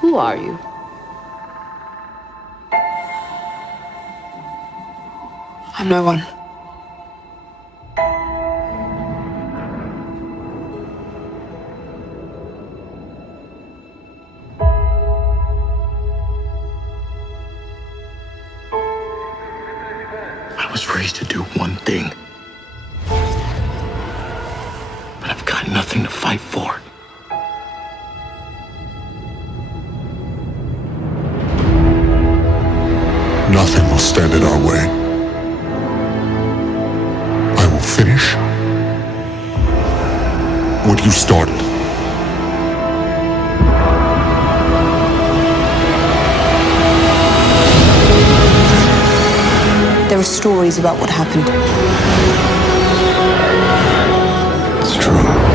Who are you? I'm no one. I was raised to do one thing. But I've got nothing to fight for. Nothing will stand in our way. I will finish what you started. There are stories about what happened. It's true.